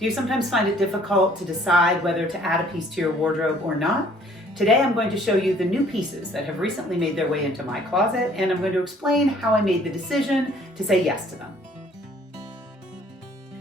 Do you sometimes find it difficult to decide whether to add a piece to your wardrobe or not? Today I'm going to show you the new pieces that have recently made their way into my closet, and I'm going to explain how I made the decision to say yes to them.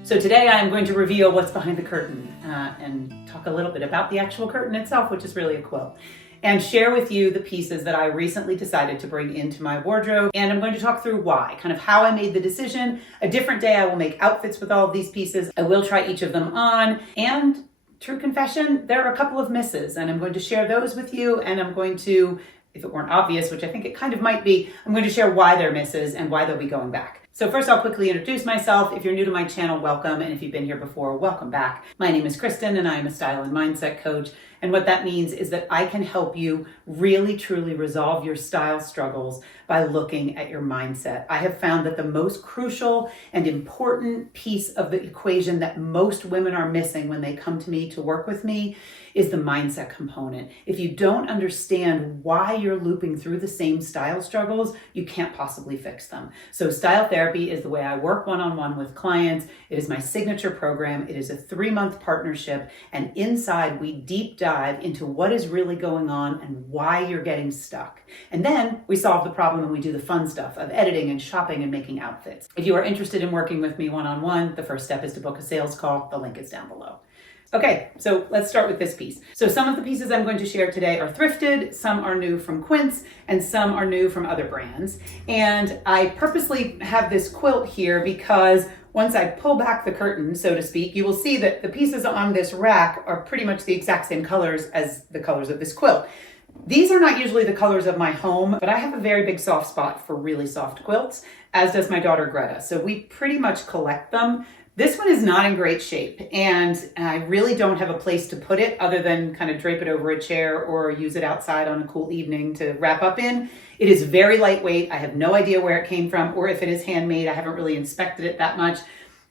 So today I'm going to reveal what's behind the curtain and talk a little bit about the actual curtain itself, which is really a quilt, and share with you the pieces that I recently decided to bring into my wardrobe. And I'm going to talk through why, kind of how I made the decision. A different day I will make outfits with all of these pieces. I will try each of them on, and true confession, there are a couple of misses, and I'm going to share those with you, and I'm going to, if it weren't obvious, which I think it kind of might be, I'm going to share why they're misses and why they'll be going back. So first I'll quickly introduce myself. If you're new to my channel, welcome, and if you've been here before, welcome back. My name is Kristen, and I am a style and mindset coach. And what that means is that I can help you really, truly resolve your style struggles by looking at your mindset. I have found that the most crucial and important piece of the equation that most women are missing when they come to me to work with me is the mindset component. If you don't understand why you're looping through the same style struggles, you can't possibly fix them. So style therapy is the way I work one-on-one with clients. It is my signature program. It is a 3-month partnership, and inside we deep dive into what is really going on and why you're getting stuck. And then we solve the problem and we do the fun stuff of editing and shopping and making outfits. If you are interested in working with me one-on-one, the first step is to book a sales call. The link is down below. Okay, so let's start with this piece. So some of the pieces I'm going to share today are thrifted, some are new from Quince, and some are new from other brands. And I purposely have this quilt here because once I pull back the curtain, so to speak, you will see that the pieces on this rack are pretty much the exact same colors as the colors of this quilt. These are not usually the colors of my home, but I have a very big soft spot for really soft quilts, as does my daughter Greta. So we pretty much collect them. This one is not in great shape, and I really don't have a place to put it other than kind of drape it over a chair or use it outside on a cool evening to wrap up in. It is very lightweight. I have no idea where it came from or if it is handmade. I haven't really inspected it that much.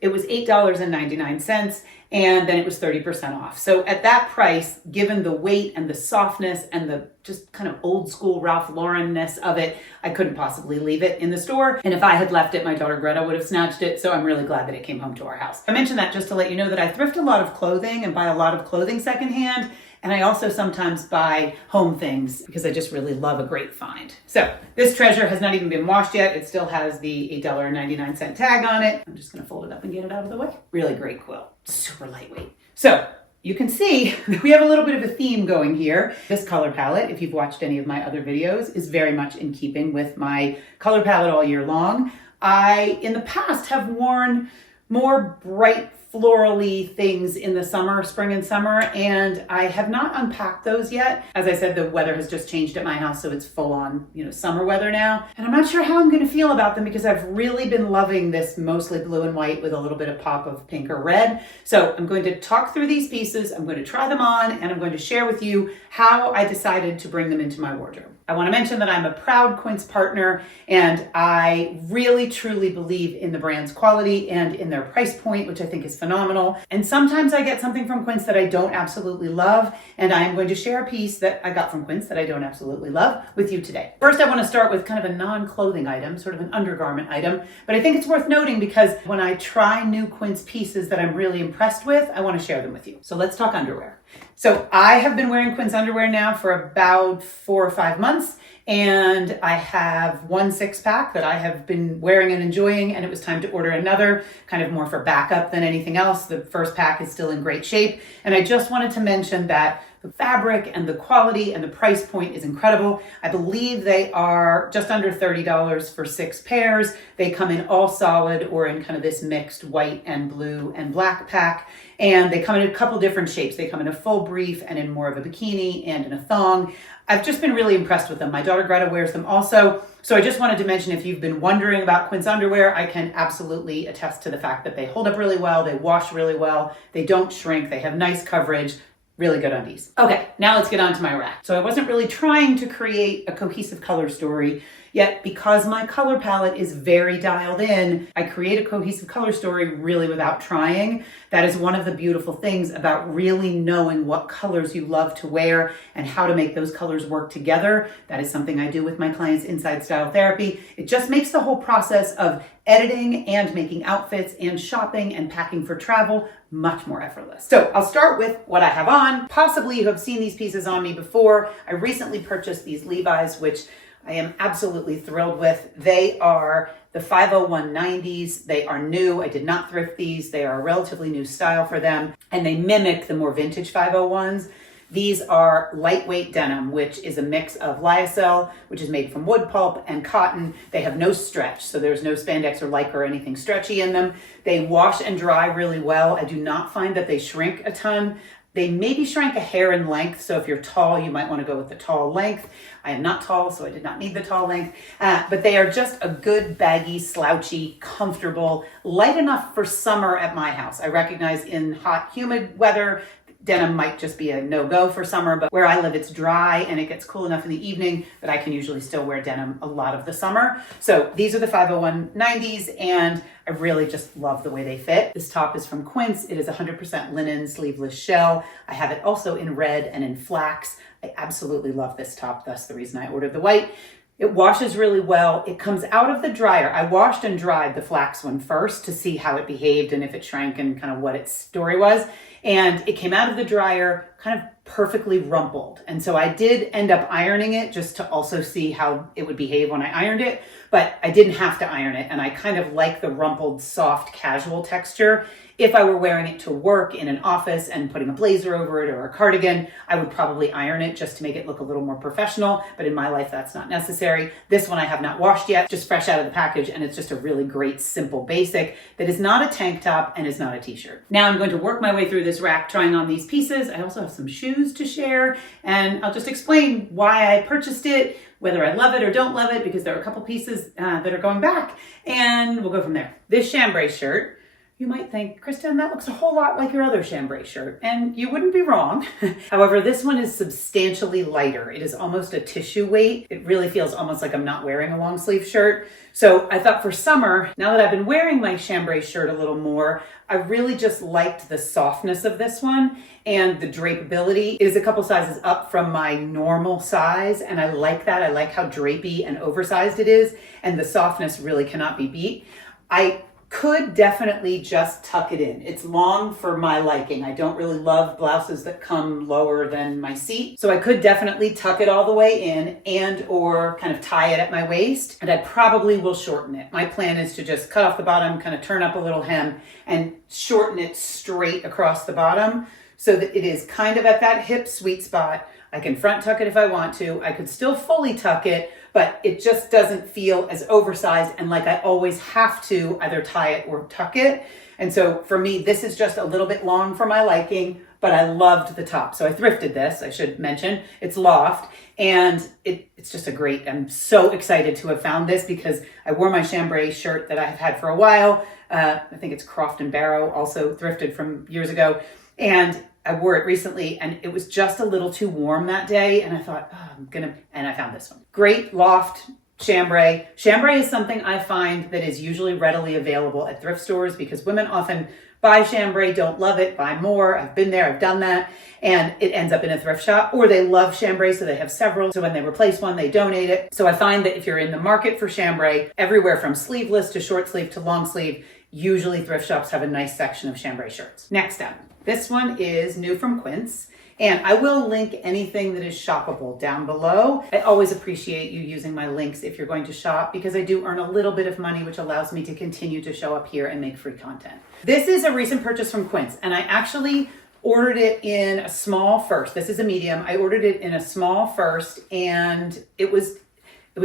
It was $8.99, and then it was 30% off. So at that price, given the weight and the softness and the just kind of old school Ralph Lauren-ness of it, I couldn't possibly leave it in the store. And if I had left it, my daughter Greta would have snatched it. So I'm really glad that it came home to our house. I mentioned that just to let you know that I thrift a lot of clothing and buy a lot of clothing secondhand. And I also sometimes buy home things because I just really love a great find. So this treasure has not even been washed yet. It still has the $8.99 tag on it. I'm just gonna fold it up and get it out of the way. Really great quilt, super lightweight. So you can see we have a little bit of a theme going here. This color palette, if you've watched any of my other videos, is very much in keeping with my color palette all year long. I, in the past, have worn more bright florally things in the summer, spring and summer, and I have not unpacked those yet. As I said, the weather has just changed at my house, so it's full on, summer weather now. And I'm not sure how I'm going to feel about them because I've really been loving this mostly blue and white with a little bit of pop of pink or red. So I'm going to talk through these pieces, I'm going to try them on, and I'm going to share with you how I decided to bring them into my wardrobe. I want to mention that I'm a proud Quince partner, and I really truly believe in the brand's quality and in their price point, which I think is phenomenal. And sometimes I get something from Quince that I don't absolutely love, and I'm going to share a piece that I got from Quince that I don't absolutely love with you today. First, I want to start with kind of a non-clothing item, sort of an undergarment item, but I think it's worth noting because when I try new Quince pieces that I'm really impressed with, I want to share them with you. So let's talk underwear. So I have been wearing Quince underwear now for about 4 or 5 months, and I have one 6-pack that I have been wearing and enjoying, and it was time to order another, kind of more for backup than anything else. The first pack is still in great shape, and I just wanted to mention that the fabric and the quality and the price point is incredible. I believe they are just under $30 for 6 pairs. They come in all solid or in kind of this mixed white and blue and black pack. And they come in a couple different shapes. They come in a full brief and in more of a bikini and in a thong. I've just been really impressed with them. My daughter Greta wears them also. So I just wanted to mention, if you've been wondering about Quince underwear, I can absolutely attest to the fact that they hold up really well. They wash really well. They don't shrink. They have nice coverage. Really good undies. Okay, now let's get on to my rack. So I wasn't really trying to create a cohesive color story Yet because my color palette is very dialed in, I create a cohesive color story really without trying. That is one of the beautiful things about really knowing what colors you love to wear and how to make those colors work together. That is something I do with my clients inside Style Therapy. It just makes the whole process of editing and making outfits and shopping and packing for travel much more effortless. So I'll start with what I have on. Possibly you have seen these pieces on me before. I recently purchased these Levi's, which I am absolutely thrilled with. They are the 501 90s. They are new. I did not thrift these. They are a relatively new style for them, and they mimic the more vintage 501s. These are lightweight denim, which is a mix of lyocell, which is made from wood pulp, and cotton. They have no stretch, so there's no spandex or lycra or anything stretchy in them. They wash and dry really well. I do not find that they shrink a ton. They maybe shrank a hair in length, so if you're tall, you might want to go with the tall length. I am not tall, so I did not need the tall length, but they are just a good, baggy, slouchy, comfortable, light enough for summer at my house. I recognize in hot, humid weather, denim might just be a no-go for summer, but where I live, it's dry and it gets cool enough in the evening that I can usually still wear denim a lot of the summer. So these are the 501 90s, and I really just love the way they fit. This top is from Quince. It is 100% linen, sleeveless shell. I have it also in red and in flax. I absolutely love this top. That's the reason I ordered the white. It washes really well. It comes out of the dryer. I washed and dried the flax one first to see how it behaved and if it shrank and kind of what its story was. And it came out of the dryer kind of perfectly rumpled. And so I did end up ironing it just to also see how it would behave when I ironed it, but I didn't have to iron it. And I kind of like the rumpled, soft, casual texture. If I were wearing it to work in an office and putting a blazer over it or a cardigan, I would probably iron it just to make it look a little more professional. But in my life, that's not necessary. This one I have not washed yet, just fresh out of the package. And it's just a really great, simple basic that is not a tank top and is not a t-shirt. Now I'm going to work my way through this rack trying on these pieces. I also have some shoes to share, and I'll just explain why I purchased it, whether I love it or don't love it, because there are a couple pieces that are going back, and we'll go from there. This chambray shirt, you might think, Kristen, that looks a whole lot like your other chambray shirt, and you wouldn't be wrong. However, this one is substantially lighter. It is almost a tissue weight. It really feels almost like I'm not wearing a long sleeve shirt. So I thought for summer, now that I've been wearing my chambray shirt a little more, I really just liked the softness of this one and the drapeability. It is a couple sizes up from my normal size, and I like that. I like how drapey and oversized it is, and the softness really cannot be beat. I could definitely just tuck it in. It's long for my liking. I don't really love blouses that come lower than my seat. So I could definitely tuck it all the way in and or kind of tie it at my waist, and I probably will shorten it. My plan is to just cut off the bottom, kind of turn up a little hem and shorten it straight across the bottom so that it is kind of at that hip sweet spot. I can front tuck it if I want to. I could still fully tuck it, but it just doesn't feel as oversized and like I always have to either tie it or tuck it. And so for me, this is just a little bit long for my liking, but I loved the top. So I thrifted this, I should mention. It's Loft, and it's just a great, I'm so excited to have found this because I wore my chambray shirt that I have had for a while. I think it's Croft and Barrow, also thrifted from years ago. And I wore it recently and it was just a little too warm that day. And I thought, and I found this one. Great Loft chambray. Chambray is something I find that is usually readily available at thrift stores because women often buy chambray, don't love it, buy more. I've been there, I've done that. And it ends up in a thrift shop, or they love chambray, so they have several. So when they replace one, they donate it. So I find that if you're in the market for chambray, everywhere from sleeveless to short sleeve to long sleeve, usually thrift shops have a nice section of chambray shirts. Next up, this one is new from Quince, and I will link anything that is shoppable down below. I always appreciate you using my links if you're going to shop because I do earn a little bit of money, which allows me to continue to show up here and make free content. This is a recent purchase from Quince, and I actually ordered it in a small first. This is a medium. I ordered it in a small first, and it was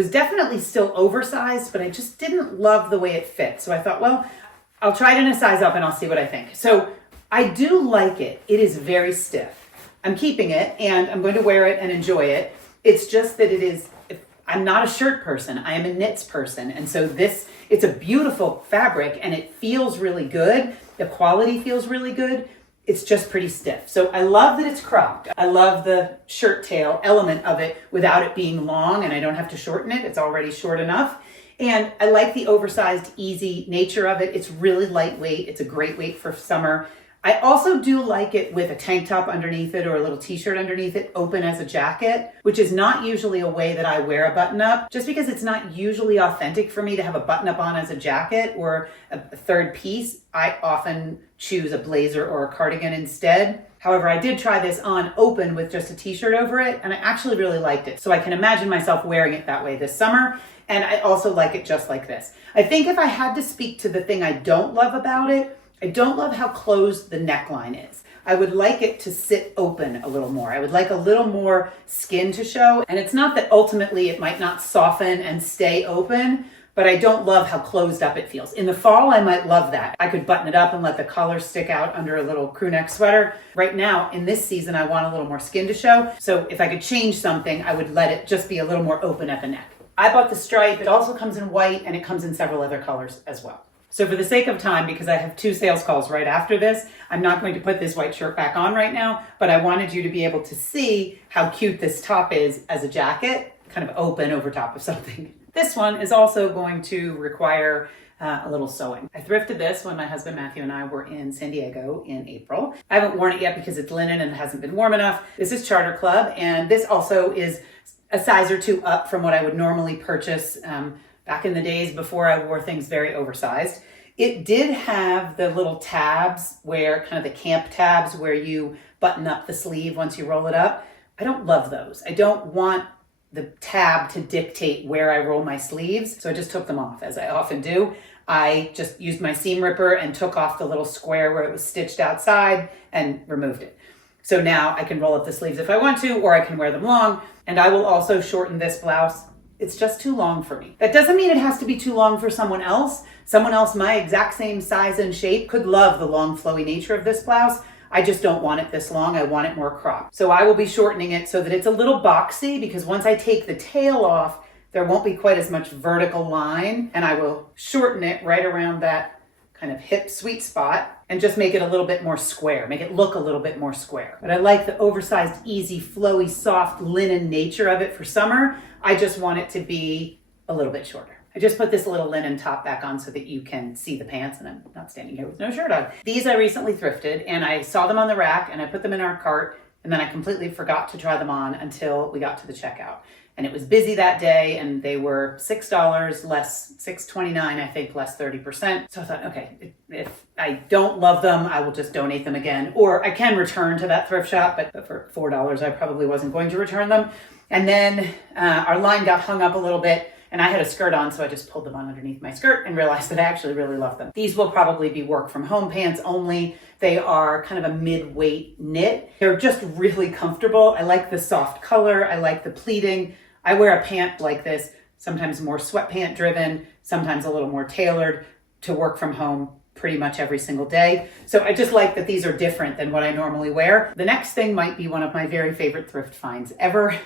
definitely still oversized, but I just didn't love the way it fit. So I thought, well, I'll try it in a size up and I'll see what I think. So I do like it. It is very stiff. I'm keeping it and I'm going to wear it and enjoy it. It's just that I'm not a shirt person. I am a knits person. And so it's a beautiful fabric and it feels really good. The quality feels really good. it's just pretty stiff. So I love that it's cropped. I love the shirt tail element of it without it being long, and I don't have to shorten it. It's already short enough. And I like the oversized, easy nature of it. It's really lightweight. It's a great weight for summer. I also do like it with a tank top underneath it or a little t-shirt underneath it, open as a jacket, which is not usually a way that I wear a button-up, just because it's not usually authentic for me to have a button-up on as a jacket or a third piece. I often choose a blazer or a cardigan instead. However, I did try this on open with just a t-shirt over it, and I actually really liked it. So I can imagine myself wearing it that way this summer, and I also like it just like this. I think if I had to speak to the thing I don't love about it, I don't love how closed the neckline is. I would like it to sit open a little more. I would like a little more skin to show. And it's not that ultimately it might not soften and stay open, but I don't love how closed up it feels. In the fall, I might love that. I could button it up and let the collar stick out under a little crew neck sweater. Right now, in this season, I want a little more skin to show. So if I could change something, I would let it just be a little more open at the neck. I bought the stripe. It also comes in white, and it comes in several other colors as well. So for the sake of time, because I have 2 sales calls right after this, I'm not going to put this white shirt back on right now, but I wanted you to be able to see how cute this top is as a jacket, kind of open over top of something. This one is also going to require a little sewing. I thrifted this when my husband Matthew and I were in San Diego in April. I haven't worn it yet because it's linen and it hasn't been warm enough. This is Charter Club, and this also is a size or 2 up from what I would normally purchase back in the days before I wore things very oversized. It did have the little tabs where, kind of the camp tabs where you button up the sleeve once you roll it up. I don't love those. I don't want the tab to dictate where I roll my sleeves, so I just took them off, as I often do. I just used my seam ripper and took off the little square where it was stitched outside and removed it. So now I can roll up the sleeves if I want to, or I can wear them long, and I will also shorten this blouse. It's just too long for me. That doesn't mean it has to be too long for someone else. Someone else my exact same size and shape could love the long flowy nature of this blouse. I just don't want it this long. I want it more cropped. So I will be shortening it so that it's a little boxy, because once I take the tail off, there won't be quite as much vertical line, and I will shorten it right around that kind of hip sweet spot and just make it a little bit more square, make it look a little bit more square. But I like the oversized, easy, flowy, soft linen nature of it for summer. I just want it to be a little bit shorter. I just put this little linen top back on so that you can see the pants, and I'm not standing here with no shirt on. These I recently thrifted, and I saw them on the rack and I put them in our cart, and then I completely forgot to try them on until we got to the checkout. And it was busy that day, and they were $6 less, $6.29, I think, less 30%. So I thought, okay, if I don't love them, I will just donate them again. Or I can return to that thrift shop, but for $4, I probably wasn't going to return them. And then our line got hung up a little bit, and I had a skirt on, so I just pulled them on underneath my skirt and realized that I actually really love them. These will probably be work from home pants only. They are kind of a mid-weight knit. They're just really comfortable. I like the soft color. I like the pleating. I wear a pant like this, sometimes more sweatpant driven, sometimes a little more tailored, to work from home pretty much every single day. So I just like that these are different than what I normally wear. The next thing might be one of my very favorite thrift finds ever.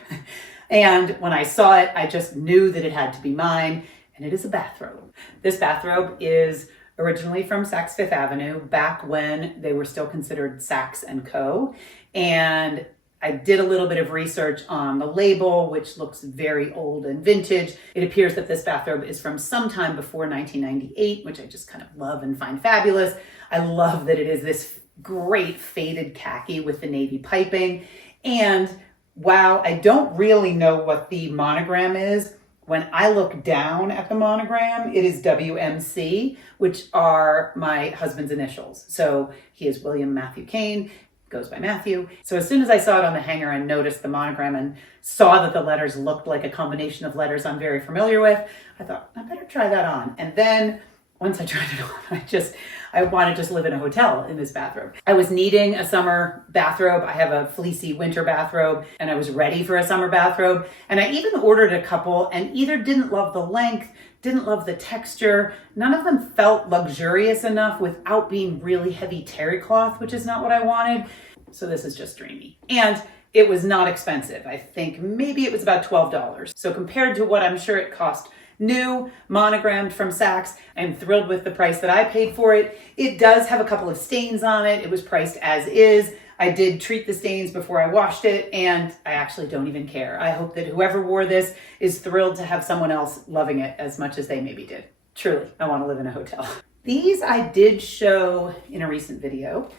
And when I saw it, I just knew that it had to be mine, and it is a bathrobe. This bathrobe is originally from Saks Fifth Avenue, back when they were still considered Saks & Co. And I did a little bit of research on the label, which looks very old and vintage. It appears that this bathrobe is from sometime before 1998, which I just kind of love and find fabulous. I love that it is this great faded khaki with the navy piping. And while I don't really know what the monogram is, when I look down at the monogram, it is WMC, which are my husband's initials. So he is William Matthew Kane, goes by Matthew. So as soon as I saw it on the hanger and noticed the monogram and saw that the letters looked like a combination of letters I'm very familiar with, I thought, I better try that on. And then once I tried it on, I want to just live in a hotel in this bathrobe. I was needing a summer bathrobe. I have a fleecy winter bathrobe, and I was ready for a summer bathrobe. And I even ordered a couple and either didn't love the length, didn't love the texture. None of them felt luxurious enough without being really heavy terry cloth, which is not what I wanted. So this is just dreamy. And it was not expensive. I think maybe it was about $12. So compared to what I'm sure it cost New, monogrammed from Saks. I'm thrilled with the price that I paid for it. It does have a couple of stains on it. It was priced as is. I did treat the stains before I washed it, and I actually don't even care. I hope that whoever wore this is thrilled to have someone else loving it as much as they maybe did. Truly, I want to live in a hotel. These I did show in a recent video,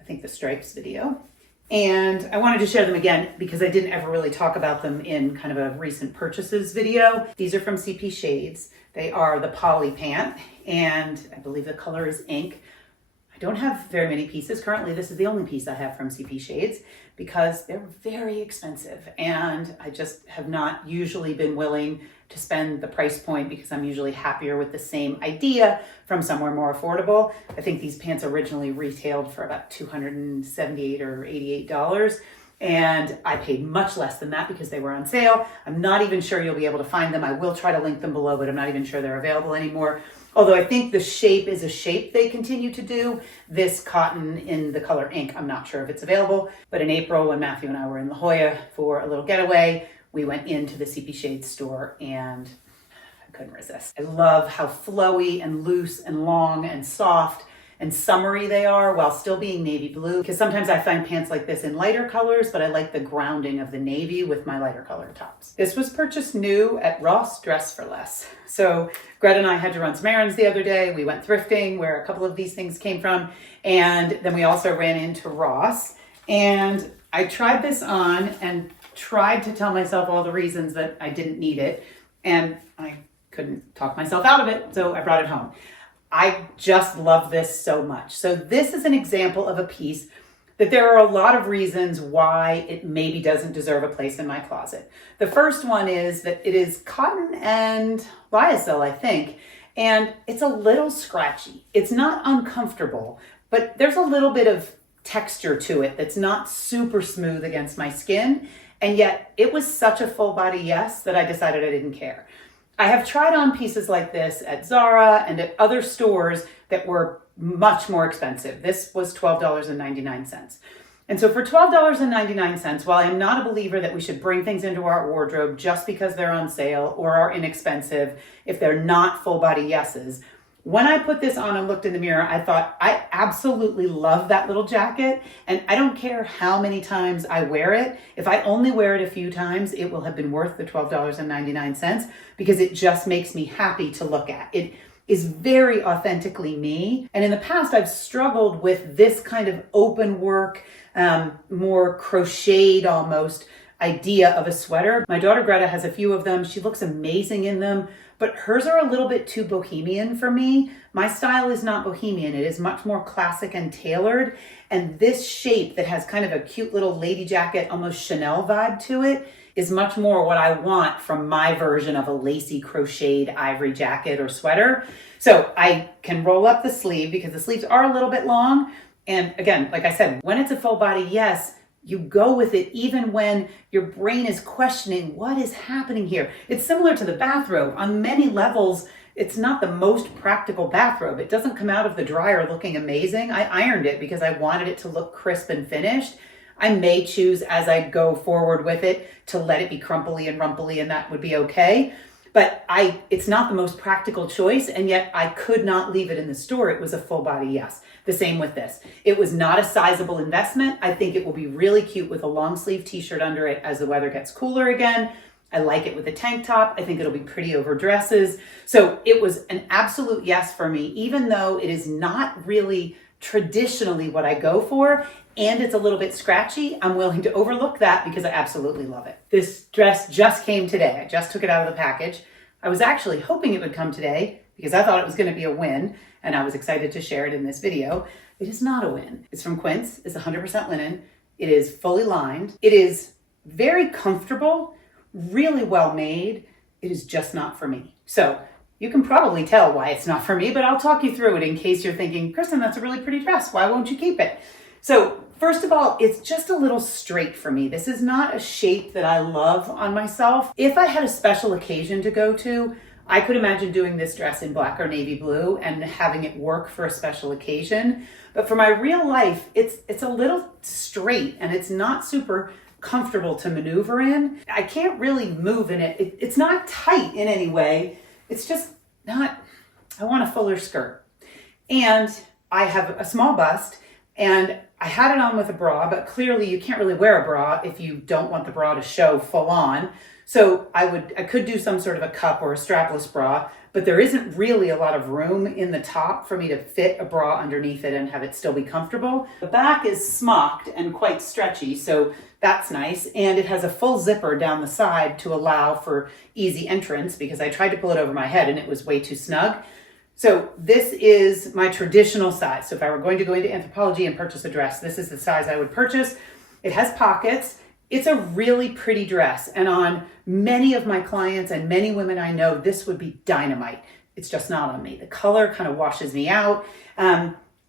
I think the stripes video, and I wanted to share them again because I didn't ever really talk about them in kind of a recent purchases video. These are from CP Shades. They are the poly pant, and I believe the color is ink. I don't have very many pieces. Currently, this is the only piece I have from CP Shades because they're very expensive, and I just have not usually been willing to spend the price point because I'm usually happier with the same idea from somewhere more affordable. I think these pants originally retailed for about $278 or $88, and I paid much less than that because they were on sale. I'm not even sure you'll be able to find them. I will try to link them below, but I'm not even sure they're available anymore. Although I think the shape is a shape they continue to do. This cotton in the color ink, I'm not sure if it's available, but in April when Matthew and I were in La Jolla for a little getaway, we went into the CP Shades store and I couldn't resist. I love how flowy and loose and long and soft and summery they are while still being navy blue. Because sometimes I find pants like this in lighter colors, but I like the grounding of the navy with my lighter colored tops. This was purchased new at Ross Dress for Less. So Greta and I had to run some errands the other day. We went thrifting where a couple of these things came from. And then we also ran into Ross. And I tried this on and tried to tell myself all the reasons that I didn't need it, and I couldn't talk myself out of it, so I brought it home. I just love this so much. So this is an example of a piece that there are a lot of reasons why it maybe doesn't deserve a place in my closet. The first one is that it is cotton and lyocell, I think, and it's a little scratchy. It's not uncomfortable, but there's a little bit of texture to it that's not super smooth against my skin. And yet it was such a full body yes that I decided I didn't care. I have tried on pieces like this at Zara and at other stores that were much more expensive. This was $12.99. And so for $12.99, while I'm not a believer that we should bring things into our wardrobe just because they're on sale or are inexpensive, if they're not full body yeses, when I put this on and looked in the mirror, I thought, I absolutely love that little jacket, and I don't care how many times I wear it. If I only wear it a few times, it will have been worth the $12.99 because it just makes me happy to look at. It is very authentically me, and in the past, I've struggled with this kind of open work, more crocheted almost idea of a sweater. My daughter Greta has a few of them. She looks amazing in them, but hers are a little bit too bohemian for me. My style is not bohemian. It is much more classic and tailored. And this shape that has kind of a cute little lady jacket, almost Chanel vibe to it, is much more what I want from my version of a lacy crocheted ivory jacket or sweater. So I can roll up the sleeve because the sleeves are a little bit long. And again, like I said, when it's a full body yes, you go with it even when your brain is questioning what is happening here. It's similar to the bathrobe. On many levels, it's not the most practical bathrobe. It doesn't come out of the dryer looking amazing. I ironed it because I wanted it to look crisp and finished. I may choose as I go forward with it to let it be crumply and rumply, and that would be okay. But it's not the most practical choice, and yet I could not leave it in the store. It was a full body yes. The same with this. It was not a sizable investment. I think it will be really cute with a long sleeve t-shirt under it as the weather gets cooler again. I like it with a tank top. I think it'll be pretty over dresses. So it was an absolute yes for me, even though it is not really traditionally what I go for, and it's a little bit scratchy. I'm willing to overlook that because I absolutely love it. This dress just came today. I just took it out of the package. I was actually hoping it would come today because I thought it was going to be a win, and I was excited to share it in this video. It is not a win. It's from Quince. It's 100% linen. It is fully lined. It is very comfortable, really well made. It is just not for me. So you can probably tell why it's not for me, but I'll talk you through it in case you're thinking, Kristen, that's a really pretty dress. Why won't you keep it? So first of all, it's just a little straight for me. This is not a shape that I love on myself. If I had a special occasion to go to, I could imagine doing this dress in black or navy blue and having it work for a special occasion. But for my real life, it's a little straight and it's not super comfortable to maneuver in. I can't really move in it. It's not tight in any way. it's just not, I want a fuller skirt. And I have a small bust, and I had it on with a bra, but clearly you can't really wear a bra if you don't want the bra to show full on. So I could do some sort of a cup or a strapless bra, but there isn't really a lot of room in the top for me to fit a bra underneath it and have it still be comfortable. The back is smocked and quite stretchy, so that's nice. And it has a full zipper down the side to allow for easy entrance, because I tried to pull it over my head and it was way too snug. So this is my traditional size. So if I were going to go into Anthropologie and purchase a dress, this is the size I would purchase. It has pockets. It's a really pretty dress. And on many of my clients and many women I know, this would be dynamite. It's just not on me. The color kind of washes me out.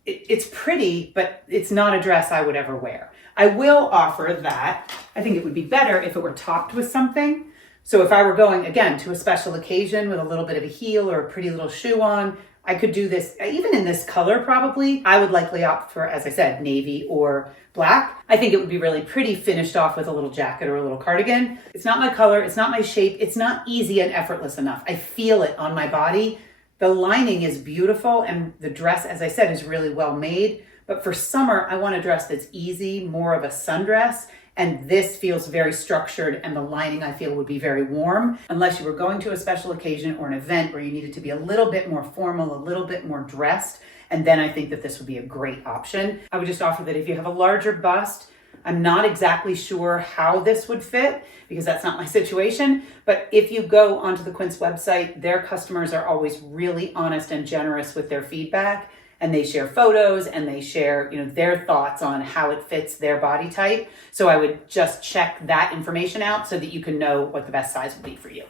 It's pretty, but it's not a dress I would ever wear. I will offer that I think it would be better if it were topped with something. So if I were going, again, to a special occasion with a little bit of a heel or a pretty little shoe on, I could do this, even in this color probably. I would likely opt for, as I said, navy or black. I think it would be really pretty finished off with a little jacket or a little cardigan. It's not my color, it's not my shape, it's not easy and effortless enough. I feel it on my body. The lining is beautiful, and the dress, as I said, is really well made. But for summer, I want a dress that's easy, more of a sundress. And this feels very structured, and the lining I feel would be very warm. Unless you were going to a special occasion or an event where you needed to be a little bit more formal, a little bit more dressed, and then I think that this would be a great option. I would just offer that if you have a larger bust, I'm not exactly sure how this would fit because that's not my situation, but if you go onto the Quince website, their customers are always really honest and generous with their feedback. And they share photos and they share, their thoughts on how it fits their body type. So I would just check that information out so that you can know what the best size would be for you.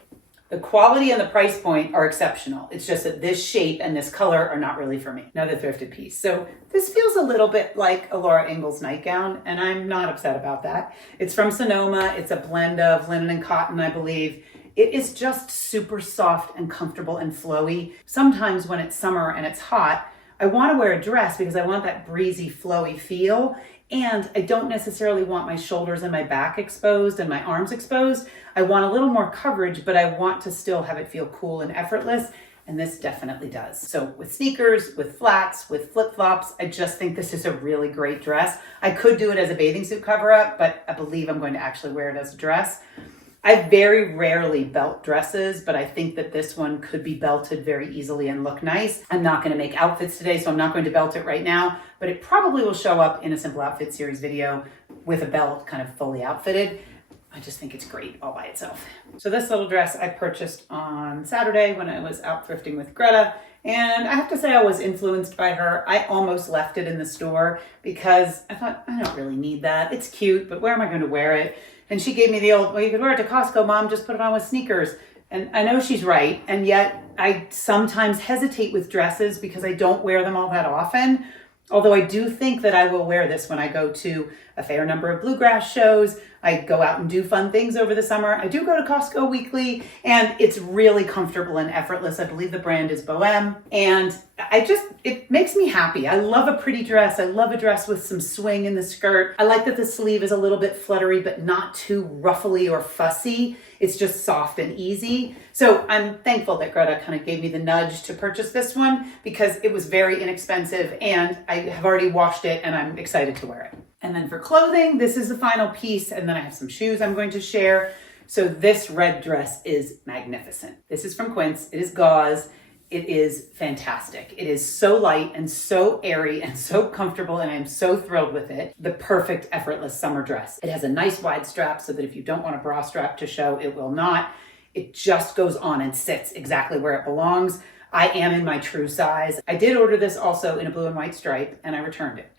The quality and the price point are exceptional. It's just that this shape and this color are not really for me. Another thrifted piece. So this feels a little bit like a Laura Ingalls nightgown, and I'm not upset about that. It's from Sonoma. It's a blend of linen and cotton, I believe. It is just super soft and comfortable and flowy. Sometimes when it's summer and it's hot, I want to wear a dress because I want that breezy, flowy feel, and I don't necessarily want my shoulders and my back exposed and my arms exposed. I want a little more coverage, but I want to still have it feel cool and effortless, and this definitely does. So with sneakers, with flats, with flip-flops, I just think this is a really great dress. I could do it as a bathing suit cover-up, but I believe I'm going to actually wear it as a dress. I very rarely belt dresses, but I think that this one could be belted very easily and look nice. I'm not going to make outfits today, so I'm not going to belt it right now, but it probably will show up in a Simple Outfit series video with a belt kind of fully outfitted. I just think it's great all by itself. So this little dress I purchased on Saturday when I was out thrifting with Greta, and I have to say I was influenced by her. I almost left it in the store because I thought, I don't really need that. It's cute, but where am I going to wear it? And she gave me the old, well, you could wear it to Costco, Mom, just put it on with sneakers. And I know she's right. And yet I sometimes hesitate with dresses because I don't wear them all that often. Although I do think that I will wear this when I go to a fair number of bluegrass shows. I go out and do fun things over the summer. I do go to Costco weekly, and it's really comfortable and effortless. I believe the brand is Bohem, and it makes me happy. I love a pretty dress. I love a dress with some swing in the skirt. I like that the sleeve is a little bit fluttery, but not too ruffly or fussy. It's just soft and easy. So I'm thankful that Greta kind of gave me the nudge to purchase this one because it was very inexpensive, and I have already washed it, and I'm excited to wear it. And then for clothing, this is the final piece, and then I have some shoes I'm going to share. So this red dress is magnificent. This is from Quince. It is gauze. It is fantastic. It is so light and so airy and so comfortable, and I'm so thrilled with it. The perfect, effortless summer dress. It has a nice wide strap so that if you don't want a bra strap to show, it will not. It just goes on and sits exactly where it belongs. I am in my true size. I did order this also in a blue and white stripe, and I returned it.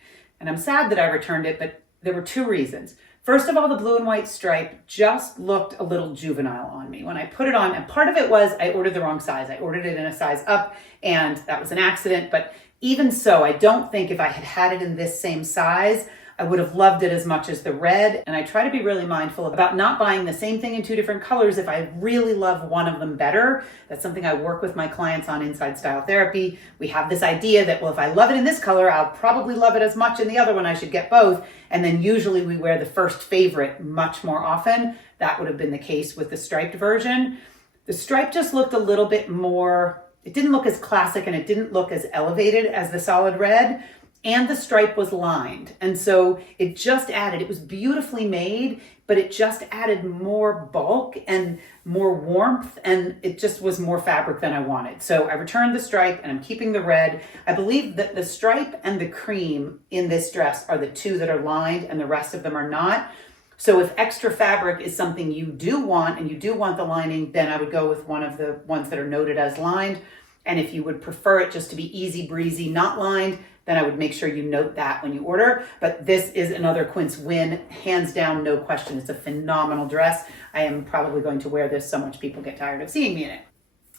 And I'm sad that I returned it, but there were two reasons. First of all, the blue and white stripe just looked a little juvenile on me when I put it on. And part of it was I ordered the wrong size. I ordered it in a size up, and that was an accident. But even so, I don't think if I had had it in this same size, I would have loved it as much as the red. And I try to be really mindful about not buying the same thing in two different colors if I really love one of them better. That's something I work with my clients on inside Style Therapy. We have this idea that, well, if I love it in this color, I'll probably love it as much in the other one. I should get both. And then usually we wear the first favorite much more often. That would have been the case with the striped version. The stripe just looked a little bit more, it didn't look as classic and it didn't look as elevated as the solid red. And the stripe was lined. And so it just added, it was beautifully made, but it just added more bulk and more warmth, and it just was more fabric than I wanted. So I returned the stripe and I'm keeping the red. I believe that the stripe and the cream in this dress are the two that are lined and the rest of them are not. So if extra fabric is something you do want and you do want the lining, then I would go with one of the ones that are noted as lined. And if you would prefer it just to be easy breezy, not lined, then I would make sure you note that when you order. But this is another Quince win, hands down, no question. It's a phenomenal dress. I am probably going to wear this so much people get tired of seeing me in it.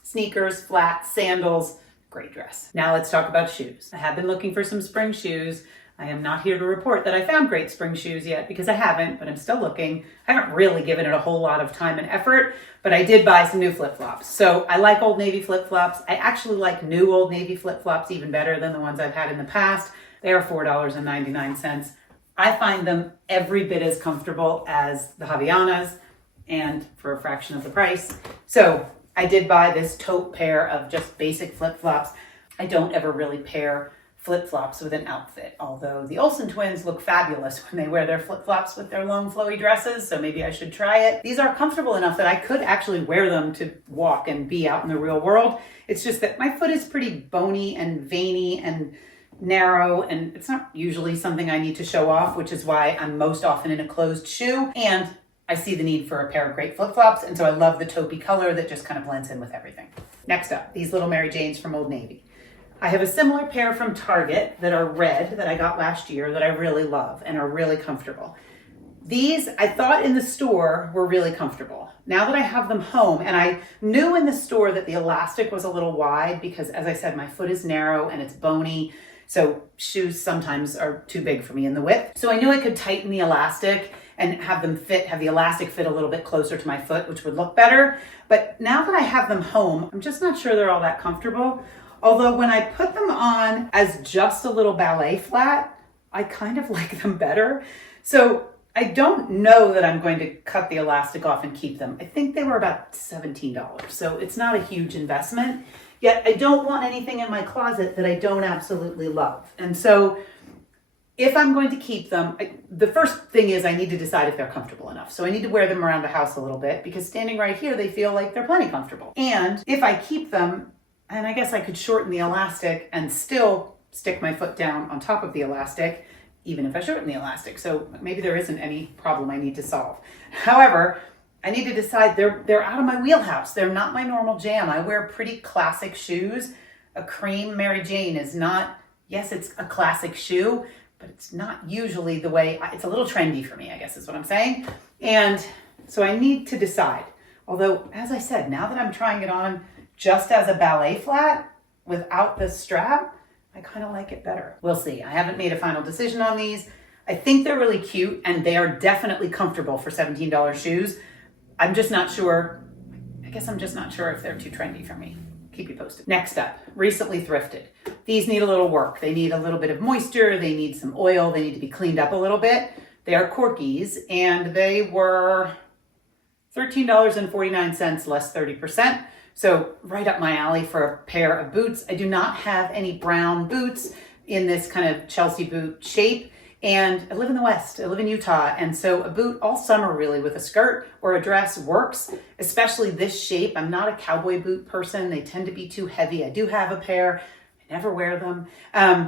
Sneakers, flats, sandals, great dress. Now let's talk about shoes. I have been looking for some spring shoes. I am not here to report that I found great spring shoes yet because I haven't, but I'm still looking. I haven't really given it a whole lot of time and effort, but I did buy some new flip-flops. So I like Old Navy flip-flops. I actually like new Old Navy flip-flops even better than the ones I've had in the past. They are $4.99. I find them every bit as comfortable as the Havaianas and for a fraction of the price. So I did buy this taupe pair of just basic flip-flops. I don't ever really pair flip-flops with an outfit, although the Olsen twins look fabulous when they wear their flip-flops with their long flowy dresses, so maybe I should try it. These are comfortable enough that I could actually wear them to walk and be out in the real world. It's just that my foot is pretty bony and veiny and narrow, and it's not usually something I need to show off, which is why I'm most often in a closed shoe, and I see the need for a pair of great flip-flops, and so I love the taupey color that just kind of blends in with everything. Next up, these little Mary Janes from Old Navy. I have a similar pair from Target that are red that I got last year that I really love and are really comfortable. These, I thought in the store were really comfortable. Now that I have them home, and I knew in the store that the elastic was a little wide because, as I said, my foot is narrow and it's bony, so shoes sometimes are too big for me in the width. So I knew I could tighten the elastic and have the elastic fit a little bit closer to my foot, which would look better. But now that I have them home, I'm just not sure they're all that comfortable. Although when I put them on as just a little ballet flat, I kind of like them better. So I don't know that I'm going to cut the elastic off and keep them. I think they were about $17, so it's not a huge investment. Yet I don't want anything in my closet that I don't absolutely love. And so if I'm going to keep them, the first thing is I need to decide if they're comfortable enough. So I need to wear them around the house a little bit because standing right here, they feel like they're plenty comfortable. And if I keep them, and I guess I could shorten the elastic and still stick my foot down on top of the elastic, even if I shorten the elastic. So maybe there isn't any problem I need to solve. However, I need to decide they're out of my wheelhouse. They're not my normal jam. I wear pretty classic shoes. A cream Mary Jane is not, yes, it's a classic shoe, but it's not usually the way, it's a little trendy for me, I guess is what I'm saying. And so I need to decide. Although, as I said, now that I'm trying it on just as a ballet flat without the strap, I kind of like it better. We'll see. I haven't made a final decision on these. I think they're really cute and they are definitely comfortable for $17 shoes. I'm just not sure. I guess I'm just not sure if they're too trendy for me. Keep you posted. Next up, recently thrifted. These need a little work. They need a little bit of moisture. They need some oil. They need to be cleaned up a little bit. They are corkies and they were $13.49 less 30%. So right up my alley for a pair of boots. I do not have any brown boots in this kind of Chelsea boot shape. And I live in the West, I live in Utah. And so a boot all summer really with a skirt or a dress works, especially this shape. I'm not a cowboy boot person. They tend to be too heavy. I do have a pair. I never wear them,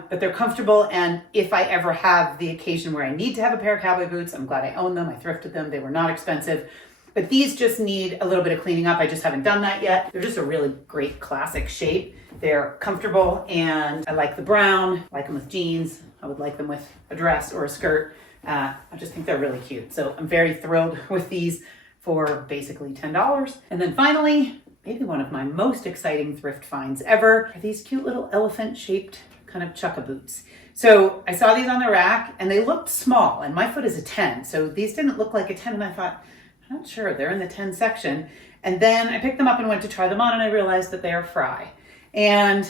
but they're comfortable. And if I ever have the occasion where I need to have a pair of cowboy boots, I'm glad I own them. I thrifted them. They were not expensive. But these just need a little bit of cleaning up. I just haven't done that yet. They're just a really great classic shape. They're comfortable and I like the brown. I like them with jeans. I would like them with a dress or a skirt. I just think they're really cute. So I'm very thrilled with these for basically $10. And then finally, maybe one of my most exciting thrift finds ever are these cute little elephant shaped kind of chukka boots. So I saw these on the rack and they looked small and my foot is a 10. So these didn't look like a 10 and I thought, I'm not sure, they're in the 10 section. And then I picked them up and went to try them on and I realized that they are Fry. And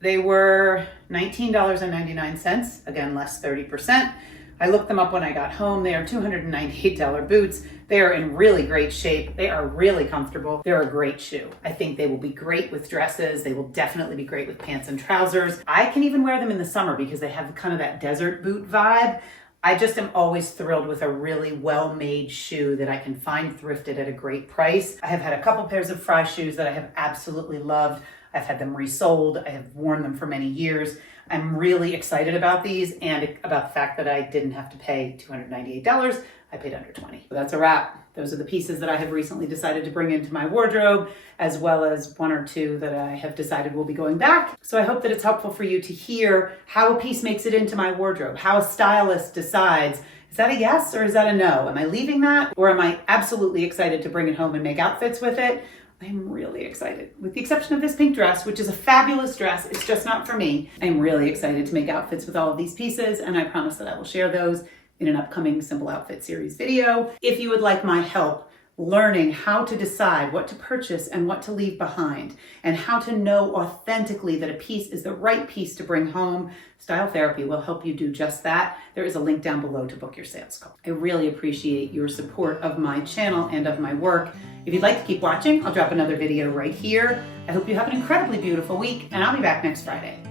they were $19.99, again, less 30%. I looked them up when I got home. They are $298 boots. They are in really great shape. They are really comfortable. They're a great shoe. I think they will be great with dresses. They will definitely be great with pants and trousers. I can even wear them in the summer because they have kind of that desert boot vibe. I just am always thrilled with a really well-made shoe that I can find thrifted at a great price. I have had a couple pairs of Frye shoes that I have absolutely loved. I've had them resold. I have worn them for many years. I'm really excited about these and about the fact that I didn't have to pay $298. I paid under $20. So that's a wrap. Those are the pieces that I have recently decided to bring into my wardrobe, as well as one or two that I have decided will be going back. So I hope that it's helpful for you to hear how a piece makes it into my wardrobe, how a stylist decides, is that a yes or is that a no? Am I leaving that, or am I absolutely excited to bring it home and make outfits with it? I'm really excited. With the exception of this pink dress, which is a fabulous dress, it's just not for me. I'm really excited to make outfits with all of these pieces, and I promise that I will share those in an upcoming Simple Outfit series video. If you would like my help learning how to decide what to purchase and what to leave behind, and how to know authentically that a piece is the right piece to bring home, Style Therapy will help you do just that. There is a link down below to book your sales call. I really appreciate your support of my channel and of my work. If you'd like to keep watching, I'll drop another video right here. I hope you have an incredibly beautiful week, and I'll be back next Friday.